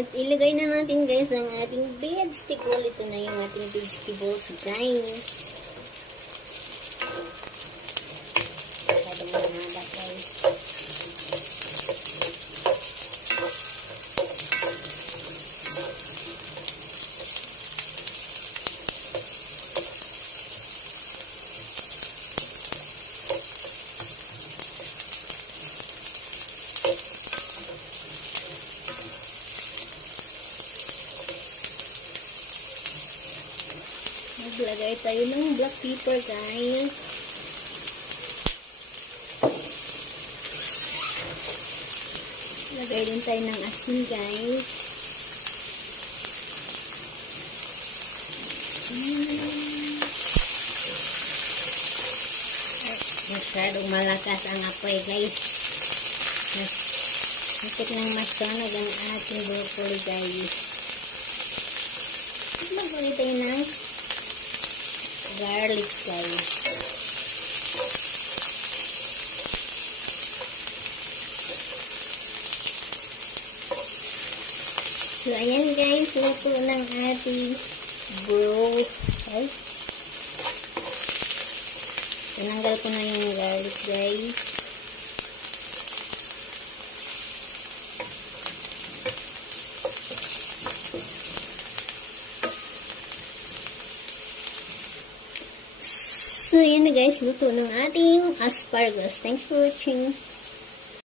At ilagay na natin guys ang ating vegetable. Ito na yung ating vegetables guys. Masyadong mahaba guys. Maglagay tayo ng black pepper guys. Lagay din tayo ng asin guys. Masyadong malakas ang apoy guys. Masik ng masunog ang ating broccoli guys. Maglagay tayo ng garlic guys. So ayan guys, luto ng ating broccoli. Tinanggal ko na yung garlic guys. So, yan na guys, luto ng ating asparagus. Thanks for watching.